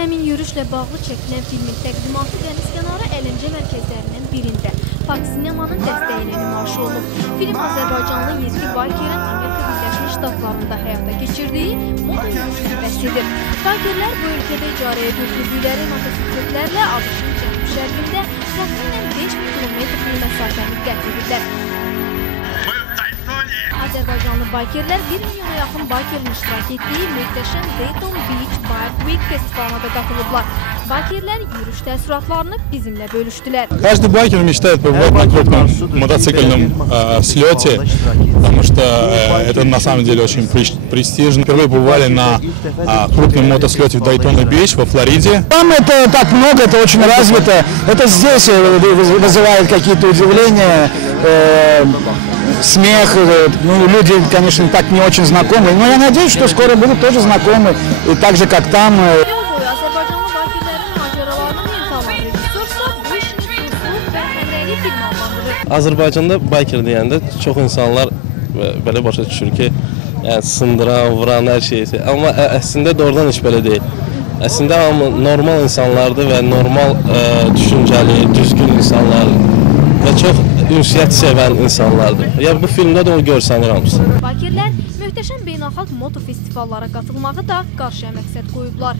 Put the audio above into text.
Həmin yürüşlə bağlı çəkilən filmin təqdimatı dənizkənarı əyləncə mərkəzlərindən birində Fox Sinemanın dəstəyi ilə nümayiş olunub. Film Azərbaycanlı Yezgi Baykerin Amerika Birləşmiş Ştatlarında həyata keçirdiyi moto yürüyüşünü bəhs edir. Baykerlər bu ölkədə icarəyə götürdükləri motosikletlərlə ABŞ-ın cənub-şərqində təxminən 5000 kilometrlik məsafəni qət edirlər. Azərbaycanlı baykerlər 1 milyona yaxın baykerin iştirak etdiyi möhtəşəm Dayton Beach Bike Week festivalına da qatılıblar. Baykerlər yürüyüş təəssüratlarını bizimlə bölüşdülər. Каждый байкер мечтает побывать на крупном мотоциклетном слете, потому что это на самом деле очень престижно. Впервые побывали на крупном мотослете в Дайтон-Бич во Флориде. Там это так много, это очень развито. Это здесь вызывает какие-то удивления, смех. Ну, люди, конечно, так не очень знакомы. Но я надеюсь, что скоро будут тоже знакомы. И так же, как там. Azərbaycanda biker deyəndə çox insanlar belə başa düşür ki, yəni sındıran, vuran hər şeysi. Amma əslində doğrudan heç belə deyil. Əslində hamı normal insanlardır və normal düşüncəli, düzgün insanlardır və çox ünsiyyət sevən insanlardır. Yəni bu filmdə də o görsənir hamısı. Bikerlər möhtəşəm beynəlxalq moto festivallara qatılmağı da qarşıya məqsəd qoyublar.